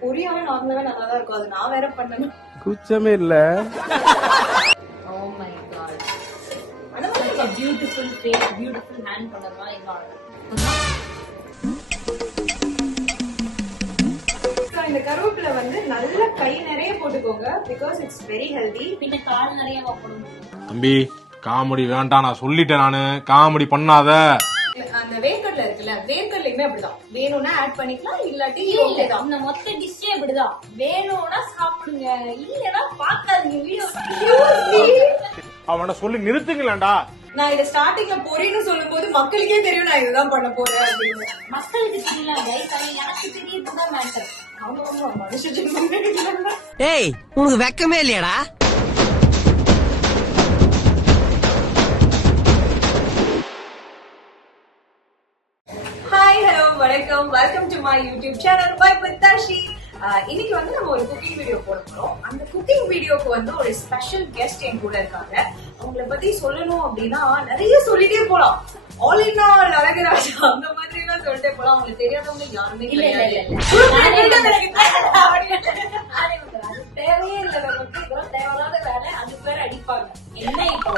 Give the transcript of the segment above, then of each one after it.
பொரியாவே நார்மலாவே நல்லா தான் இருக்கும். அது நான் வேற பண்ணணும். குச்சமே இல்ல. Oh my god. ஆனா வந்து பியூட்டிஃபுல் ஃபேஸ், பியூட்டிஃபுல் ஹேண்ட் பண்ணறதா இதான். இந்த கருவேப்பிலை வந்து நல்ல கை நிறைய போட்டுக்கோங்க. Because it's very healthy. பின்ன கால் நிறைய போடணும். தம்பி காமெடி வேண்டாம், நான் சொல்லிட்டேன். நானு காமெடி பண்ணாத. அந்த வேர்க்கடலை இருக்குல்ல, வேர்க்கடலையுமே அப்படிதான். வேணும்னா ஆட் பண்ணிக்கலாம், இல்லாட்டி ஓகேதான். இந்த மொத்த டிஷ்ஷே அப்படிதான். வேணும்னா சாப்பிடுங்க, இல்லனா பார்க்காதீங்க வீடியோ. அவன சொல்லி நிறுத்துங்களேன்டா. நான் இத ஸ்டார்டிங்ல பொரின்னு சொல்லும்போது மக்களுக்கே தெரியும் நான் இதுதான் பண்ண போறேன் அப்படின்னு. மக்களுக்கு தெரியல கைஸ், ஆனா எனக்கு தெரியறதுதான் மேட்டர். அவங்க மனுஷ ஜென்மம். டேய் உனக்கு வெக்கமே இல்லையாடா? ஹாய் ஹலோ வணக்கம், welcome to my YouTube channel by பித்தாஷி. இன்னைக்கு வந்து நம்ம ஒரு குக்கிங் வீடியோ போட போறோம். அந்த குக்கிங் வீடியோக்கு வந்து ஒரு ஸ்பெஷல் கெஸ்ட் என் கூட இருக்காங்க. அவங்கள பத்தி சொல்லணும் அப்படின்னா நிறைய சொல்லிட்டே போலாம். ஆல் இன் ஆல் அழகராஜா அந்த மாதிரி எல்லாம் சொல்லிட்டே போலாம். அவங்களுக்கு தெரியாதவங்க யாருமே கிடையாது. தேவையே இல்லை நமக்கு, இதெல்லாம் தேவையில்லாத வேலை. அது பேர அடிப்பாங்க. என்ன இப்போ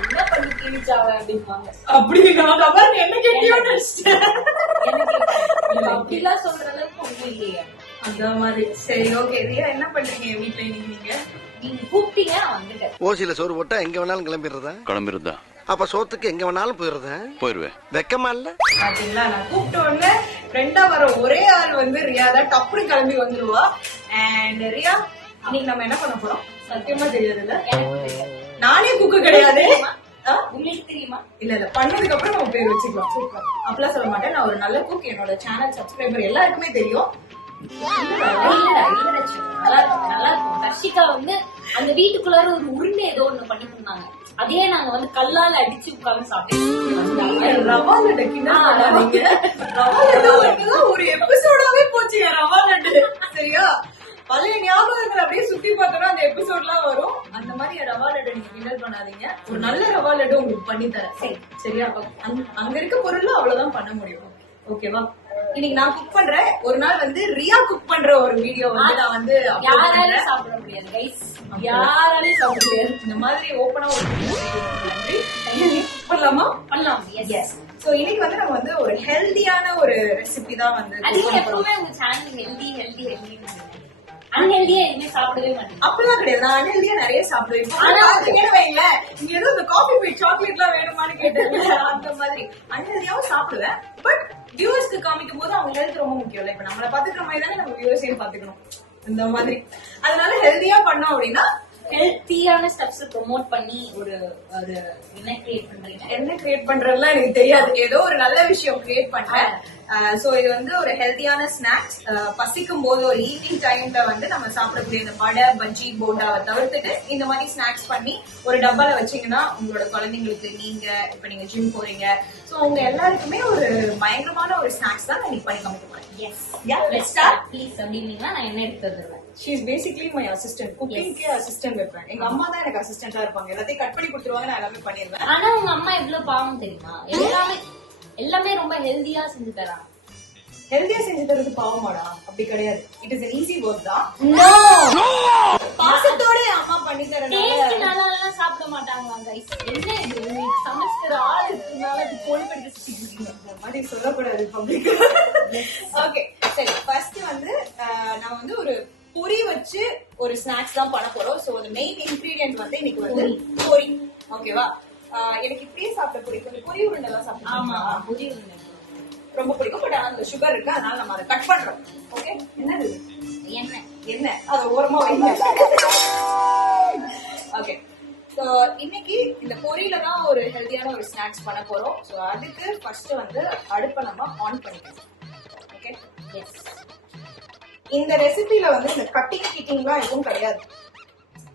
என்ன பண்ணி கிழிச்சாவ அப்படிம்பாங்க. அப்படி என்ன கேட்டியோன்னு அப்படிலாம் சொல்ற அளவுக்கு ஒன்றும் இல்லையா அந்த மாதிரி. சரி ஓகே, ரியா என்ன பண்றீங்க வீட்டுல? நீங்க கூப்பிட்டீங்க, நான் வந்துட்டேன். ஓசியில சோறு போட்டா எங்க வேணாலும் கிளம்பிடுறதா? அப்ப சோத்துக்கு எங்க வேணாலும் போயிருவேன். வெக்கமா இல்ல? பாத்தீங்களா, நான் கூப்பிட்ட உடனே ஃப்ரெண்டா வர ஒரே ஆள் வந்து ரியா தான். டப்புனு கிளம்பி வந்துருவா. அண்ட் ரியா, இன்னைக்கு நம்ம என்ன பண்ண போறோம்? சத்தியமா தெரியாதுல்ல? நானே குக்கு கிடையாது. உங்களுக்கு தெரியுமா? இல்ல பண்ணதுக்கு அப்புறம் நம்ம பேர் வச்சுக்கலாம். சூப்பர். அப்பெல்லாம் சொல்ல மாட்டேன். நான் ஒரு நல்ல குக். என்னோட சேனல் சப்ஸ்கிரைபர் எல்லாருக்குமே தெரியும். நல்லா இருக்கும். தர்ஷிகா வந்து அந்த வீட்டுக்குள்ளார ஒரு உருண்டை ஏதோ ஒண்ணு பண்ணி இருந்தாங்க. அதே நாங்க வந்து கல்லால அடிச்சு உட்கார்ந்து சாப்பிட்டோம். ரவா லட்டு ஒரு எபிசோடாவே போச்சு. ரவா லட்டு சரியா? பழைய ஞாபகங்கள் அப்படியே சுத்தி பார்த்தோம்னா அந்த எபிசோட்லாம் வரும். அந்த மாதிரி ரவா லட்டு நீங்க கிண்டல் பண்ணாதீங்க. ஒரு நல்ல ரவா லட்டு உங்களுக்கு பண்ணி தரேன். சரியா? அங்க இருக்க பொருள் அவ்வளவுதான் பண்ண முடியும். ஓகேவா? இன்னைக்கு நான் குக் பண்றேன். ஒரு நாள் வந்து ரியா குக் பண்ற ஒரு வீடியோ வந்து நான் வந்து யாராலையும் சாப்பிட முடியாது கைஸ், யாராலையும் சாப்பிட முடியாது. இந்த மாதிரி ஓபனா ஒரு பண்ணலாமா? பண்ணலாம். எஸ். சோ இன்னைக்கு வந்து நம்ம வந்து ஒரு ஹெல்தியான ஒரு ரெசிபி தான் வந்து. எப்பவுமே உங்க சேனல் ஹெல்தி ஹெல்தி ஹெல்தி அன்ஹெல்தியா எதுவுமே சாப்பிடவே மாட்டேன். அப்படிலாம் கிடையாது. நான் அன்ஹெல்தியா நிறைய சாப்பிடுவேன். ஆனா வைங்கள, நீங்க ஏதோ இந்த காஃபி பீட் சாக்லேட் எல்லாம் வேணுமான்னு கேட்டீங்க. அந்த மாதிரி அன்ஹெல்தியாவும் சாப்பிடுவேன். பட் வியூவர்ஸ்க்கு காமிக்கும் போது அவங்க ஹெல்த் ரொம்ப முக்கியம் இல்ல. இப்ப நம்மள பாத்துக்கிற மாதிரி தானே நம்ம வியூவர்ஸையும் பாத்துக்கணும். இந்த மாதிரி அதனால ஹெல்தியா பண்ணோம் அப்படின்னா ஹெல்த்தியான ஸ்டெப்ஸ் ப்ரோமோட் பண்ணி ஒரு என்ன கிரியேட் பண்றீங்க? என்ன கிரியேட் பண்றதுலாம் எனக்கு தெரியாது. ஏதோ ஒரு நல்ல விஷயம் கிரியேட் பண்றேன். சோ இது வந்து ஒரு ஹெல்தியான ஸ்நாக்ஸ். பசிக்கும் போது ஒரு ஈவினிங் டைம்ல வந்து நம்ம சாப்பிடக்கூடிய இந்த வடை, பஜ்ஜி, போண்டாவை தவிர்த்துட்டு இந்த மாதிரி ஸ்நாக்ஸ் பண்ணி ஒரு டப்பால வச்சீங்கன்னா உங்களோட குழந்தைங்களுக்கு, நீங்க ஜிம் போறீங்க, சோ உங்க எல்லாருக்குமே ஒரு பயங்கரமான ஒரு ஸ்நாக்ஸ் தான் நான் பண்ணி காமிக்க போறேன். Yes, let's start please. அப்படின்னா நான் என்ன எடுத்து வந்துடுறேன். She is basically my assistant. குக்கிங்க்கு அசிஸ்டன்ட் வைப்பேன். எங்க அம்மா தான் எனக்கு அசிஸ்டன்டா இருப்பாங்க. எல்லாத்தையும் கட் பண்ணி கொடுத்துருவாங்க, நான் எல்லாமே பண்ணிடுவேன். ஆனா உங்க அம்மா எவ்வளவு பாவம் தெரியுமா? எல்லாமே ரொம்ப ஹெல்தியா செஞ்சு தராங்க. ஹெல்தியா செஞ்சு தரது பாவமாடா? அப்படி கிடையாது. It is an easy work தான். பாசத்தோட அம்மா பண்ணி தரனால சாப்பிட மாட்டாங்க guys. என்ன இது சமைச்சற ஆள் இருக்கனால இது கோல்பெடுத்து சுத்திட்டு இந்த மாதிரி சொல்லக்கூடாது பப்ளிக். ஓகே சரி, ஃபர்ஸ்ட் வந்து நான் வந்து ஒரு பொரி வச்சு ஒரு ஸ்நாக்ஸ் தான் பண்ண போறோம். சோ அந்த மெயின் இன்கிரிடியன்ட் வந்து இன்னைக்கு வந்து பொரி. ஓகேவா? எனக்கு இப்படியே சாப்பிட பிடிக்கும். பொரி உருண்டை எல்லாம் சாப்பிடுவேன். ஆமா, பொரி உருண்டை ரொம்ப பிடிக்கும். பட் ஆனா சுகர் இருக்கு, அதனால நம்ம அதை கட் பண்றோம். ஓகே, என்னது? என்ன அதை ஓரமா வைங்க. ஓகே, சோ இன்னைக்கு இந்த பொரியில தான் ஒரு ஹெல்தியான ஒரு ஸ்நாக்ஸ் பண்ண போறோம். சோ அதுக்கு ஃபர்ஸ்ட் வந்து அடுப்பை நம்ம ஆன் பண்ணிக்கலாம். Okay, yes. இந்த ரெசிபில வந்து இந்த கட்டிங்லாம் எதுவும் கிடையாது.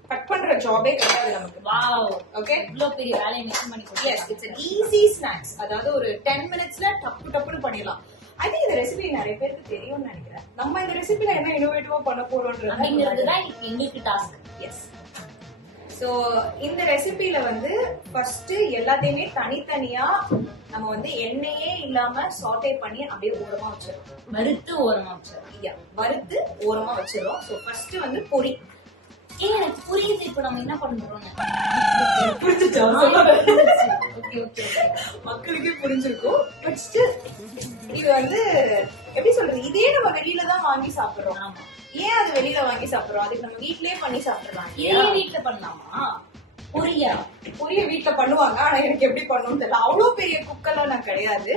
கட் பண்ற ஜாபே கிடையாது நமக்கு. வாவ், ஓகே, இவ்ளோ பெரிய வேலையை மிஸ் பண்ணி கொடுங்க. Yes, it's an easy snacks. அதாவது ஒரு 10 minutesல டப்புன்னு பண்ணிடலாம். ஐ திங்க் இந்த ரெசிபி நிறைய பேருக்கு தெரியும்னு நினைக்கிறேன். நம்ம இந்த ரெசிபில என்ன இன்னோவேட்டிவா பண்ண போறோம்ன்றது தான் எங்களுக்கு டாஸ்க். எஸ், சோ இந்த ரெசிபில வந்து ஃபர்ஸ்ட் எல்லாத்தையுமே தனித்தனியா நம்ம வந்து எண்ணெயே இல்லாம சாட்டே பண்ணி அப்படியே ஓரமா வச்சிடறோம். வறுத்து ஓரமா வச்சிடறோம். சோ ஃபர்ஸ்ட் வந்து பொரி. எனக்கு புரியுது. இப்ப நம்ம என்ன பண்றோம்? மக்களுக்கே புரிஞ்சிருக்கும். இது வந்து எப்படி சொல்றது, இதே நம்ம வெளியில தான் வாங்கி சாப்பிடுறோம். ஏன் அது வெளியில வாங்கி சாப்பிடுறோம்? அதுக்கு நம்ம வீட்லயே பண்ணி சாப்பிடலாம். இதே வீட்டுல பண்ணலாமா? பொரிய வீட்டுல பண்ணுவாங்க. ஆனா எனக்கு எப்படி பண்ணணும்னு தெரியல. அவ்வளவு பெரிய குக்கெல்லாம் நான் கிடையாது.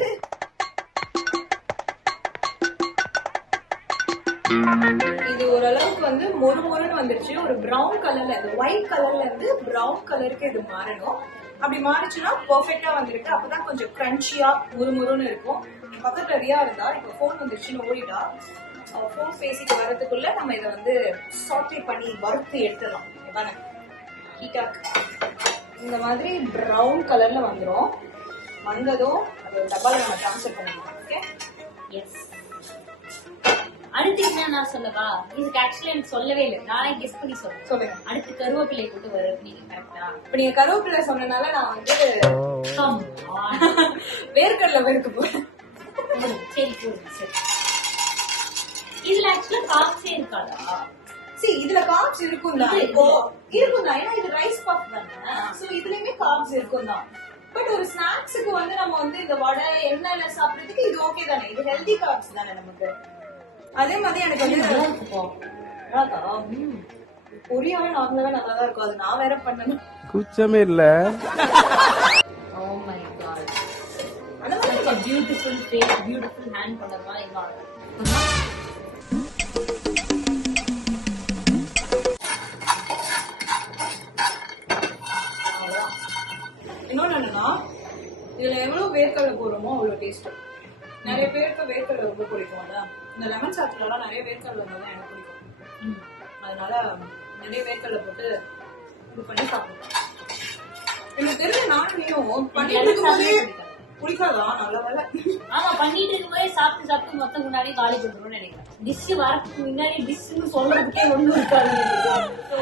இது ஓரளவுக்கு வந்து மொறுமொறுன்னு வந்துருச்சு. ஒரு பிரவுன் கலர்ல, இந்த ஒயிட் கலர்ல இருந்து பிரவுன் கலருக்கு இது மாறணும். அப்படி மாறிச்சுன்னா பெர்ஃபெக்ட்டா வந்திருக்கு. அப்பதான் கொஞ்சம் கிரன்ச்சியா முறுமுறுன்னு இருக்கும். பக்கத்துல ரியா இருந்தா இப்ப போன் வந்துருச்சுன்னு ஓடிட்டா. போன் பேசிட்டு வரதுக்குள்ள நம்ம இதை வந்து சாட்டே பண்ணி வறுத்து எடுத்துடலாம். இந்த மாதிரி பிரவுன் கலர்ல வந்துரும். வந்ததும் அது டப்பால நம்ம ட்ரான்ஸ்ஃபர் பண்ணிக்கலாம். Okay, yes. அடுத்து என்ன நான் சொல்லவா? இதுக்கு ஆக்சுவலி எனக்கு சொல்லவே இல்லை. நானே கெஸ் பண்ணி சொல்லுங்க. அடுத்து கருவேப்பிலை போட்டு வரும். நீங்க கரெக்டா? இப்ப நீங்க கருவேப்பிலை சொன்னனால நான் வந்து வேர்க்கடலை வெறுக்க போறேன். சரி போடுங்க. சரி, இதுல ஆக்சுவலா காப்ஸே இருக்காதா? சரி, இதுல கார்ப்ஸ் இருக்கும் தான். இப்போ இருக்கும் தான், ஏன்னா இது ரைஸ் பஃப் தானே. சோ இதுலயுமே கார்ப்ஸ் இருக்கும் தான். பட் ஒரு ஸ்நாக்ஸுக்கு வந்து நம்ம வந்து இந்த வடை எண்ணெயில சாப்பிடுறதுக்கு இது ஓகே தானே. இது ஹெல்தி கார்ப்ஸ் தானே நமக்கு. அதே மாதிரி எனக்கு வந்து பொரியாவே நார்மலாவே நல்லா தான் இருக்கும். அது நான் வேற பண்ணணும். குச்சமே இல்ல. Oh my god. Such a beautiful face, beautiful hand பண்ணமா இங்க. இன்னொன்னு என்னன்னா, இதுல எவ்வளவு வேர்க்கடலை போடுறோமோ அவ்வளவு டேஸ்ட். நிறைய பேருக்கு வேர்க்கடலை ரொம்ப பிடிக்கும்ல. இந்த லெமன் சாத்துல எல்லாம் நிறைய வேர்க்கடலை தான் எனக்கு பிடிக்கும். அதனால நிறைய வேர்க்கடலை போட்டு இது பண்ணி சாப்பிடுவோம். எனக்கு தெரிஞ்ச நானும் பண்ணிட்டு இருக்கும்போதே பிடிக்காதா? நல்ல வேலை. ஆமா, பண்ணிட்டு இருக்கும்போதே சாப்பிட்டு மொத்தம் முன்னாடி காலி பண்ணுறோம்னு நினைக்கிறேன். டிஷ் வரதுக்கு முன்னாடி டிஷ்னு சொல்றதுக்கே ஒண்ணு இருக்காது. ஸோ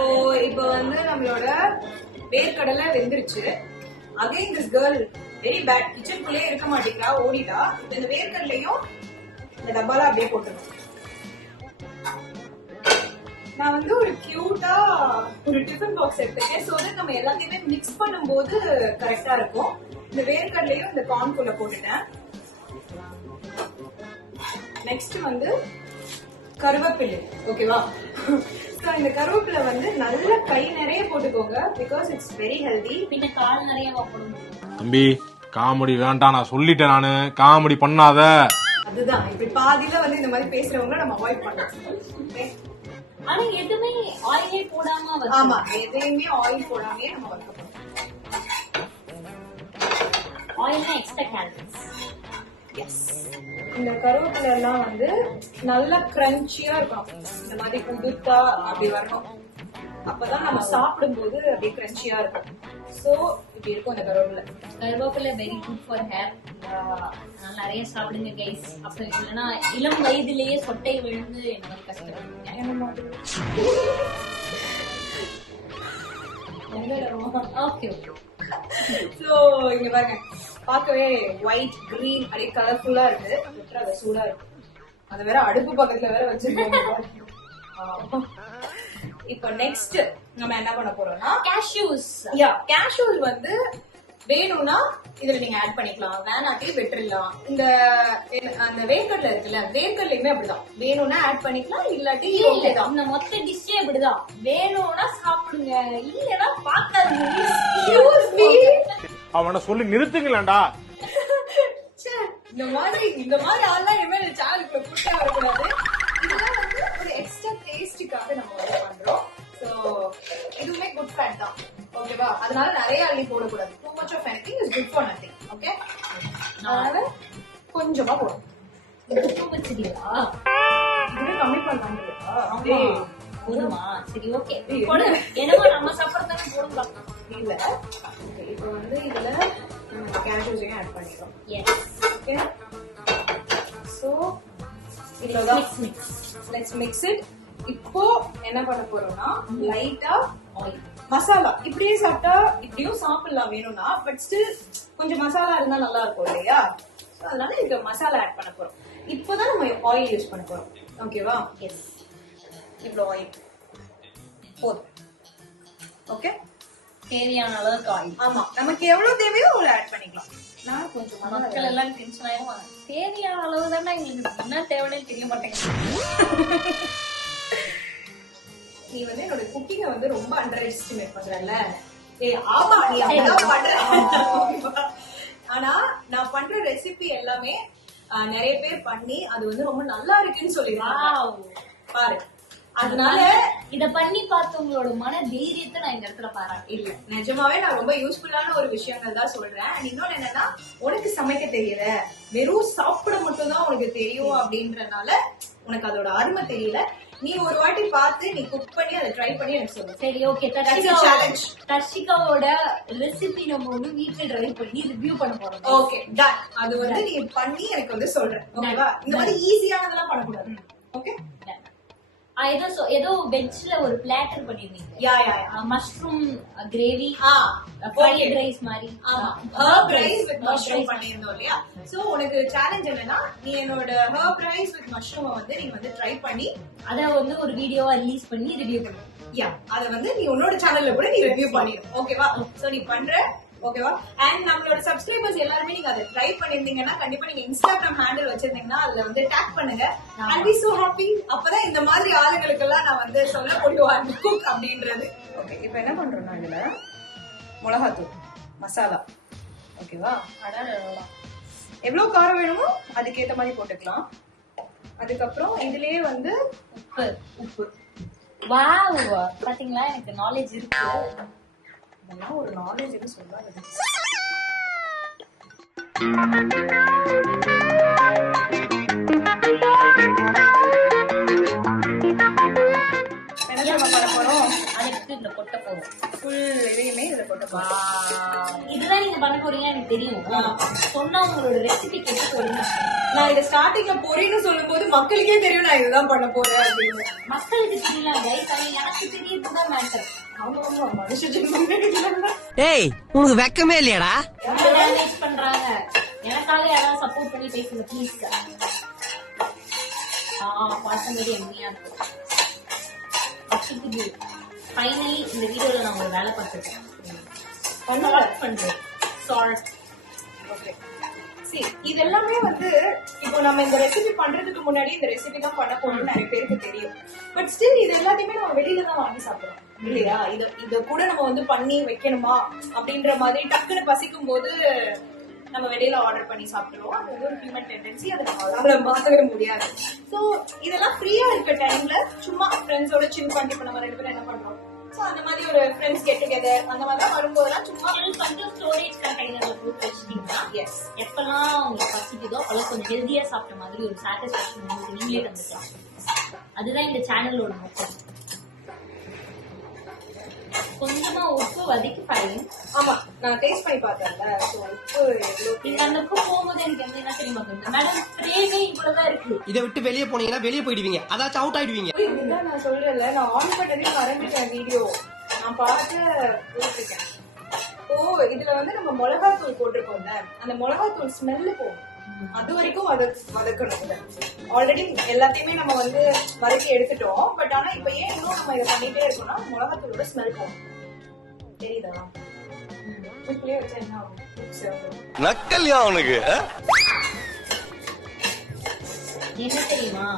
இப்போ வந்து நம்மளோட வேர்க்கடலை வெந்துருச்சு. Again this girl very bad. கிச்சனுக்குள்ளே இருக்க மாட்டேங்கிறா, ஓடிட்டா. இந்த வேர்க்கடலையும் இந்த டப்பால அப்படியே போட்டுருவோம். நான் வந்து ஒரு கியூட்டா ஒரு டிஃபன் பாக்ஸ் எடுத்துருக்கேன். ஸோ வந்து நம்ம எல்லாத்தையுமே மிக்ஸ் பண்ணும்போது கரெக்டா இருக்கும். இந்த வேர்க்கடலையும் இந்த கார்ன்குள்ள போட்டுட்டேன். நெக்ஸ்ட் வந்து கருவேப்பிலை. ஓகேவா? ஸோ இந்த கருவேப்பிலை வந்து நல்ல கை நிறைய போட்டுக்கோங்க. Because it's very healthy. பின்ன கால் நிறைய போடணும். தம்பி, காமெடி வேண்டாம், நான் சொல்லிட்டேன். நானு காமெடி பண்ணாத. அதுதான் இப்படி பாதியில வந்து இந்த மாதிரி பேசுறவங்க நம்ம அவாய்ட் பண்ணலாம். ஆனா எதுவுமே ஆயிலே போடாம. ஆமா, எதையுமே ஆயில் போடாமே நம்ம வைக்கணும். ஆயில்னா எக்ஸ்ட்ரா கேலரிஸ். எஸ். இந்த கருவேப்பிலை எல்லாம் வந்து நல்லா கிரன்ச்சியா இருக்கும். இந்த மாதிரி உதுத்தா அப்படி வரணும். அப்பதான் நம்ம சாப்பிடும் போது அப்படியே கிரன்ச்சியா இருக்கும். சோ இப்படி இருக்கும் இந்த கருவேப்பிலை. கருவேப்பிலை வெரி குட் ஃபார் ஹேர். நிறைய சாப்பிடுங்க கைஸ். அப்ப இல்லைன்னா இளம் வயதிலேயே சொட்டை விழுந்து இந்த மாதிரி கஷ்டப்படுங்க. Okay okay. சோ இங்க பாருங்க, பார்க்கவே ஒயிட் கிரீன் அப்படியே கலர்ஃபுல்லா இருக்கு. அது சூடா இருக்கு. அது வேற அடுப்பு பக்கத்துல வேற வச்சிருக்கோம். இப்போ நெக்ஸ்ட் நம்ம என்ன பண்ண போறோம்னா கேஷ்யூஸ். கேஷ்யூஸ் வந்து வேணும்னா இதுல நீங்க ஆட் பண்ணிக்கலாம், வேணாட்டி விட்டுறலாம். இந்த அந்த வேர்க்கடலை இருக்குல்ல, வேர்க்கடலையுமே அப்படிதான். வேணும்னா ஆட் பண்ணிக்கலாம், இல்லாட்டி இந்த மொத்த டிஷ்ஷே அப்படிதான். வேணும்னா சாப்பிடுங்க, இல்லைன்னா பார்க்காதீங்க. அவனை சொல்லி நிறுத்துங்களேன்டா. இந்த மாதிரி ஆள்லாம் இனிமேல் சேனலுக்குள்ள கூட்டே வரக்கூடாது. இதெல்லாம் வந்து ஒரு எக்ஸ்ட்ரா டேஸ்டுக்காக நம்ம வந்து பண்றோம். சோ இதுவுமே குட் ஃபேட் தான். ஓகேவா? அதனால நிறைய அள்ளி போடக்கூடாது. Too much of anything is good for nothing. Okay, அதனால கொஞ்சமா போடும். வச்சிருக்கா இதுவே கம்மி பண்ணாங்க. போதுமா? சரி ஓகே போடு. என்னமோ நம்ம சாப்பிடறதானே போடலாம். இல்ல, இப்போ வந்து இதுல கேஷ்யூஸையும் ஆட் பண்ணிக்கலாம். எஸ். ஓகே, சோ இவ்வளவுதான். Let's mix it. இப்போ என்ன பண்ண போறோம்னா லைட்டா ஆயில் மசாலா இப்படியே சாப்பிட்டா இப்படியும் சாப்பிடலாம் வேணும்னா, பட் ஸ்டில் கொஞ்சம் மசாலா இருந்தா நல்லா இருக்கும் இல்லையா? அதனால இதுக்கு மசாலா ஆட் பண்ண போறோம். இப்பதான் நம்ம ஆயில் யூஸ் பண்ண போறோம். ஓகேவா? எஸ். இவ்வளவு ஆயில் போதும். ஓகே, தேவையான அளவுக்கு ஆயில். ஆமா, நமக்கு எவ்வளவு தேவையோ அவ்வளவு ஆட் பண்ணிக்கலாம். நான் கொஞ்சம் மக்கள் எல்லாம் டென்ஷன் ஆயிடுவாங்க. தேவையான அளவு தானே, எங்களுக்கு என்ன தேவைன்னு தெரிய மாட்டேங்குது. நீ வந்து என்னோட குக்கிங்க வந்து ரொம்ப அண்டர் எஸ்டிமேட் பண்றல. ஆமா, நீ அப்படிதான் பண்ற. ஆனா நான் பண்ற ரெசிபி எல்லாமே நிறைய பேர் பண்ணி அது வந்து ரொம்ப நல்லா இருக்குன்னு சொல்லிருக்காங்க பாரு. அதனால இத பண்ணி பார்த்தவங்களோட மன தைரியத்தை நான் இந்த இடத்துல பாராட்டு. இல்ல, நிஜமாவே நான் ரொம்ப யூஸ்ஃபுல்லான ஒரு விஷயங்கள் தான் சொல்றேன். இன்னொன்னு என்னன்னா, உனக்கு சமைக்க தெரியல, வெறும் சாப்பிட மட்டும் தான் உனக்கு தெரியும் அப்படின்றனால உனக்கு அதோட அருமை தெரியல. நீ ஒரு வாட்டி பார்த்து நீ குக் பண்ணி அதை ட்ரை பண்ணி எனக்கு சொல்லு. சரி, ஓகே. தர்ஷிகாவோட ரெசிபி நம்ம வந்து வீட்ல ட்ரை பண்ணி ரிவ்யூ பண்ண போறோம். Okay, done. அது வந்து நீ பண்ணி எனக்கு வந்து சொல்ற. ஓகேவா? இந்த மாதிரி ஈஸியானதெல்லாம் பண்ணக்கூடாது. ஓகே, ஏதோ வெஜ்ல ஒரு பிளாட்டர் பண்ணிருந்தீங்க. யா மஷ்ரூம் கிரேவி, ஃப்ரைட் ரைஸ் மாதிரி. ஆமா, ஹர்ப் ரைஸ் வித் மஷ்ரூம் பண்ணிருந்தோம் இல்லையா? சோ உனக்கு சேலஞ்ச் என்னன்னா, நீ என்னோட ஹர்ப் ரைஸ் வித் மஷ்ரூம் வந்து நீ வந்து ட்ரை பண்ணி அத வந்து ஒரு வீடியோவா ரிலீஸ் பண்ணி ரிவ்யூ பண்ணு. யா, அத வந்து நீ உன்னோட சேனல்ல கூட நீ ரிவ்யூ பண்ணிடு. ஓகேவா? சோ நீ பண்ற. ஓகேவா? அண்ட் நம்மளோட சப்ஸ்கிரைபர்ஸ் எல்லாருமே நீங்க அதை ட்ரை பண்ணிருந்தீங்கன்னா கண்டிப்பா நீங்க இன்ஸ்டாகிராம் ஹேண்டில் வச்சிருந்தீங்கன்னா அதுல வந்து டேக் பண்ணுங்க. I'll be so happy. அப்பதான் இந்த மாதிரி ஆளுங்களுக்கு எல்லாம் நான் வந்து சொல்ல முடியும் குக் அப்படின்றது. ஓகே, இப்போ என்ன பண்றோம்னா இதுல மிளகாத்தூள், மசாலா. ஓகேவா? எவ்வளவு காரம் வேணுமோ அதுக்கேத்த மாதிரி போட்டுக்கலாம். அதுக்கப்புறம் இதுலயே வந்து உப்பு. வாவ், பாத்தீங்களா, எனக்கு நாலேஜ் இருக்கு. இதெல்லாம் ஒரு நாலேஜ்னு சொல்லாது. என்ன பண்ண போறோம்? அதுக்கு இந்த கொட்டை போதும். ஃபுல் இதையுமே இதுல கொட்ட போறோம். இதுதான் நீங்க பண்ண போறீங்க எனக்கு தெரியும். சொன்னா உங்களோட ரெசிபி கேட்டு போறீங்க. நான் இதை ஸ்டார்டிங்ல பொரின்னு சொல்லும் போது மக்களுக்கே தெரியும் நான் இதுதான் பண்ண போறேன் அப்படின்னு. மக்களுக்கு தெரியல கைஸ், ஆனா எனக்கு தெரியறதுதான் மேட்டர். டேய், உனக்கு வெக்கமே இல்லையாடா? டேமேஜ் பண்றாங்க. எனக்காக யாராவது சப்போர்ட் பண்ணி பேசுங்க ப்ளீஸ். பாசங்கடி எம்மியா இருக்கு. ஃபைனலி இந்த வீடியோல நான் ஒரு வேலை பார்த்துட்டேன். பண்றேன் சால்ட். ஓகே, see, இது எல்லாமே வந்து இப்போ நம்ம இந்த ரெசிபி பண்றதுக்கு முன்னாடி இந்த ரெசிபி தான் பண்ண போறோம்னு நிறைய பேருக்கு தெரியும். பட் ஸ்டில் இது எல்லாத்தையுமே நம்ம வெளியில தான் வாங்கி சாப்பிடுறோம் இல்லையா? இத கூட நம்ம வந்து பண்ணி வைக்கணுமா அப்படின்ற மாதிரி டக்குன்னு பசிக்கும் போது நம்ம வெளியில ஆர்டர் பண்ணி சாப்பிடுவோம். அது வந்து ஒரு ஹியூமன் டெண்டன்சி, அதை நம்மளால மாத்தவே முடியாது. சோ இதெல்லாம் ஃப்ரீயா இருக்க டைம்ல சும்மா ஃப்ரெண்ட்ஸோட சில் பண்ணி இப்ப நம்ம 2 பேரும் என்ன பண்றோம், சோ அந்த மாதிரி ஒரு ஃப்ரெண்ட்ஸ் கெட் டுகெதர் அந்த மாதிரி வரும்போதெல்லாம் சும்மா கொஞ்சம் ஸ்டோரேஜ் கண்டெய்னர்ல போட்டு வச்சிட்டீங்கன்னா எஸ் எப்பெல்லாம் உங்களுக்கு பசிக்குதோ அப்பெல்லாம் கொஞ்சம் ஹெல்தியா சாப்பிட்ட மாதிரி ஒரு சாட்டிஸ்ஃபேக்ஷன் உங்களுக்கு நீங்களே தந்துக்கலாம். அதுதான் இந்த சேனலோட நோக்கம். கொஞ்சமா உப்பு வதக்கி பாருங்க. ஆமா, நான் டேஸ்ட் பண்ணி பார்த்தேன்ல. சோ உப்பு நீங்க அந்த உப்பு போகும்போது எனக்கு என்ன தெரியுமா மேடம், ட்ரேவே இவ்வளவுதான் இருக்கு. இதை விட்டு வெளியே போனீங்கன்னா வெளியே போயிடுவீங்க, அதாச்சும் அவுட் ஆயிடுவீங்க. இதுதான் நான் சொல்றேன்ல, நான் ஆன் பண்ணவே மறந்துட்டேன் வீடியோ. நான் பார்த்து போட்டிருக்கேன். ஓ, இதுல வந்து நம்ம மிளகாத்தூள் போட்டிருக்கோம்ல, அந்த மிளகாத்தூள் ஸ்மெல்லு போகும். அது வரைக்கும் வதக்கணும். ஆல்ரெடி எல்லாத்தையுமே நம்ம வந்து வதக்கி எடுத்துட்டோம். பட் ஆனா இப்ப ஏன் இன்னும் நம்ம இதை பண்ணிட்டே இருக்கோம்னா மிளகாத்தூளோட ஸ்மெல் போகும். தெரியுதா? இப்படியே வச்சா என்ன ஆகும்? நக்கல்யா அவனுக்கு என்ன தெரியுமா,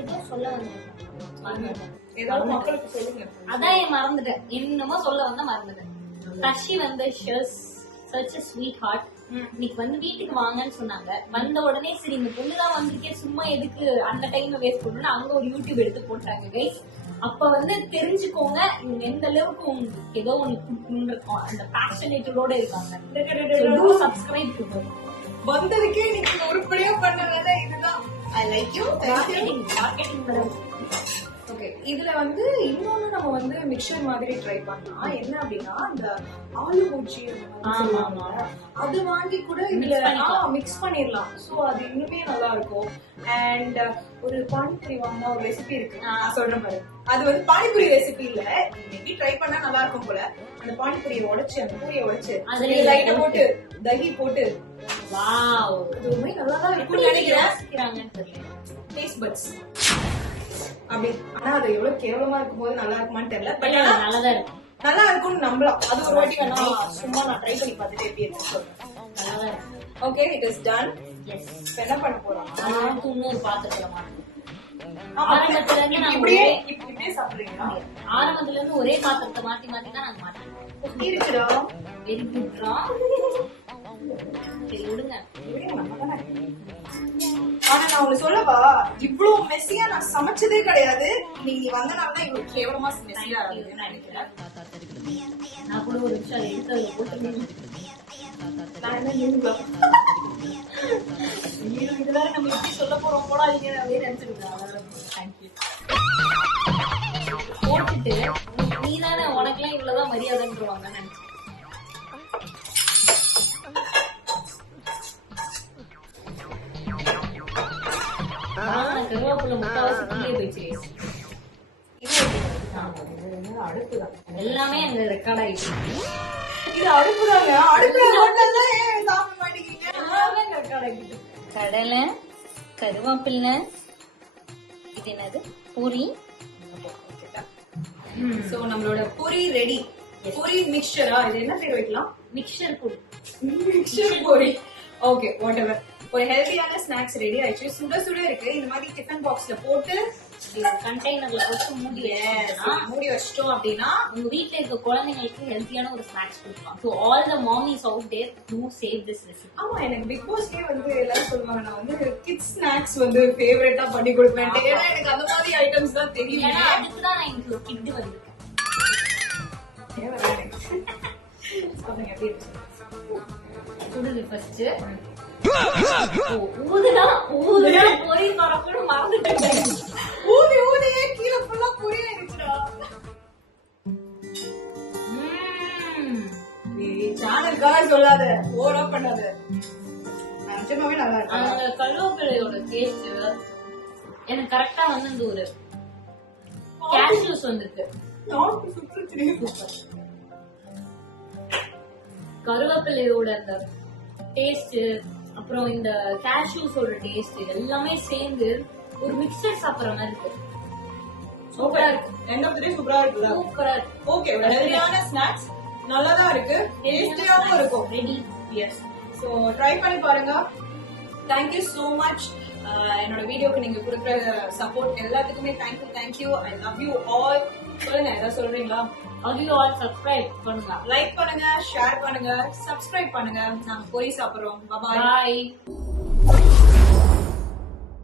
ஏதோ சொல்ல வந்தேன், ஏதாவது மக்களுக்கு சொல்லுங்க. அதான் மறந்துட்டேன். என்னமோ சொல்ல வந்தா மறந்துட்டேன். தர்ஷி வந்து such a sweet heart. இன்னைக்கு வந்து வீட்டுக்கு வாங்கன்னு சொன்னாங்க. வந்த உடனே சரி இந்த பொண்ணுதான் வந்திருக்கேன், சும்மா எதுக்கு அந்த டைம் வேஸ்ட் பண்ணணும்னு அங்க ஒரு யூடியூப் எடுத்து போட்டாங்க கைஸ். அப்ப வந்து தெரிஞ்சுக்கோங்க இவங்க எந்த அளவுக்கு உங்களுக்கு ஏதோ ஒண்ணு இருக்கும், அந்த பேஷனேட்டோட இருக்காங்க. சப்ஸ்கிரைப் வந்ததுக்கே நீங்க உருப்படியா பண்ண வேலை இதுதான். I like you. Marketing okay, இதுல வந்து இன்னொன்னு நம்ம வந்து மிக்சர் மாதிரி ட்ரை பண்ணலாம். என்ன அப்படின்னா அந்த ஆலு பூச்சி அது வாங்கி கூட இதுல மிக்ஸ் பண்ணிடலாம். சோ அது இன்னுமே நல்லா இருக்கும். அண்ட் ஒரு பானிபூரி வாங்கினா ஒரு ரெசிபி இருக்கு, நான் சொல்றேன் பாரு. அது வந்து பானிபூரி ரெசிபி இல்ல, மேபி ட்ரை பண்ணா நல்லா இருக்கும் போல. அந்த பானிபூரியை உடைச்சு, அந்த பூரியை உடைச்சு அதுல லைட்டா போட்டு தகி போட்டு, வாவ், அதுவுமே நல்லா தான் இருக்கும்னு நினைக்கிறேன். டேஸ்ட் பட்ஸ் அப்படி. ஆனா அது எவ்வளவு கேவலமா இருக்கும்போது நல்லா இருக்குமான்னு தெரியல. பட் நல்லதா இருக்கும், நல்லா இருக்கும்னு நம்பலாம். அது ஒரு வாட்டி வேணா சும்மா நான் ட்ரை பண்ணி பார்த்துட்டு எப்படி இருக்குன்னு சொல்றேன். நல்லதா இருக்கும். Okay, it is done. Yes, என்ன பண்ண போறோம்? இன்னொரு பாத்திரத்துல மாட்டோம். ஆரம்பத்துல இருந்து நான் இப்படியே சாப்பிடுறீங்களா? ஆரம்பத்துல இருந்து ஒரே பாத்திரத்தை மாத்தி மாத்தி தான் நாங்க மாட்டோம். இருக்குடா, வெரி குட்ரா. சரி விடுங்க. ஆனா நான் உங்களுக்கு சொல்லவா, இவ்வளவு மெஸ்ஸியா நான் சமைச்சதே கிடையாது. நீங்க வந்தனால தான் இவ்வளவு கேவலமா மெஸ்ஸியா இருக்குன்னு நினைக்கிறேன். நான் கூட ஒரு நிமிஷம் அதை எடுத்து அதில் போட்டு இதெல்லாம் நம்ம எப்படி சொல்ல போறோம் போடாதீங்க அப்படின்னு நினைச்சிருக்கேன். போட்டுட்டு நீ தானே உனக்குலாம் இவ்வளவுதான் மரியாதைன்றவாங்க நினைச்சேன். கருவேப்பிலை முக்காவாசி கீழே போயிடுச்சு. அடுப்புதான் எல்லாமே அங்க ரெக்கார்ட் ஆயிடுச்சு. இது அடுப்புதாங்க. அடுப்புல சாப்பிட மாட்டேங்கிறீங்க. எல்லாமே ரெக்கார்ட் ஆகிட்டு. கடலை, கருவேப்பிலை, இது என்னது பூரி. சோ நம்மளோட பூரி ரெடி. பூரி மிக்சரா, இது என்ன பேர் வைக்கலாம்? Mixture puri. Mixture puri. Okay, whatever. ஒரு ஹெல்தியான ஸ்நாக்ஸ் ரெடி ஆயிடுச்சு. சுட சுட இருக்கு. இந்த மாதிரி டிஃபன் பாக்ஸ்ல போட்டு கண்டெய்னர்ல போட்டு மூடி வச்சிட்டோம் அப்படின்னா உங்க வீட்ல இருக்க குழந்தைங்களுக்கு ஹெல்த்தியான ஒரு ஸ்நாக்ஸ் கொடுக்கலாம். So all the mummies out there to save this recipe. ஆமா, எனக்கு பிக் பாஸ்லயே வந்து எல்லாரும் சொல்லுவாங்க நான் வந்து கிட்ஸ் ஸ்நாக்ஸ் வந்து ஃபேவரட்டா பண்ணி கொடுப்பேன். ஏன்னா எனக்கு அந்த மாதிரி ஐட்டம்ஸ் தான் தெரியும். ஏன்னா அதுக்கு தான் நான் இன்னைக்கு ஒரு கிட் வந்திருக்கேன். சுடுது ஃபர்ஸ்ட். ஊதுனா பொரி பரப்புன்னு மறந்துட்டேன். ஊதியே கீழே ஃபுல்லா பொரி ஆயிடுச்சுடா. சேனலுக்காக சொல்லாத, ஓவரா பண்ணாத. நிஜமாவே நல்லா இருக்கு. அந்த கருவேப்பிலையோட டேஸ்ட் எனக்கு கரெக்டா வந்து இந்த ஒரு கேஷ்யூஸ் வந்துருக்கு. கருவேப்பிலையோட அந்த டேஸ்ட், அப்புறம் இந்த கேஷ்யூஸோட டேஸ்ட் எல்லாமே சேர்ந்து ஒரு மிக்சர் சாப்பிடுற மாதிரி இருக்கு. சூப்பரா இருக்கு. எண்ட் ஆஃப் தி டே சூப்பரா இருக்குல்ல? சூப்பரா இருக்கு. ஓகே, ஹெல்தியான ஸ்நாக்ஸ் நல்லா தான் இருக்கு. டேஸ்டியாவும் இருக்கும். ரெடி. எஸ். சோ ட்ரை பண்ணி பாருங்க. Thank you so much. என்னோட வீடியோக்கு நீங்க கொடுக்குற சப்போர்ட் எல்லாத்துக்குமே thank you. I love you all. சொல்லுங்க, ஏதாவது சொல்றீங்களா? Love you all. சப்ஸ்கிரைப் பண்ணுங்க, லைக் பண்ணுங்க, ஷேர் பண்ணுங்க, சப்ஸ்கிரைப் பண்ணுங்க. நாங்க போய் சாப்பிடுறோம். பாய்.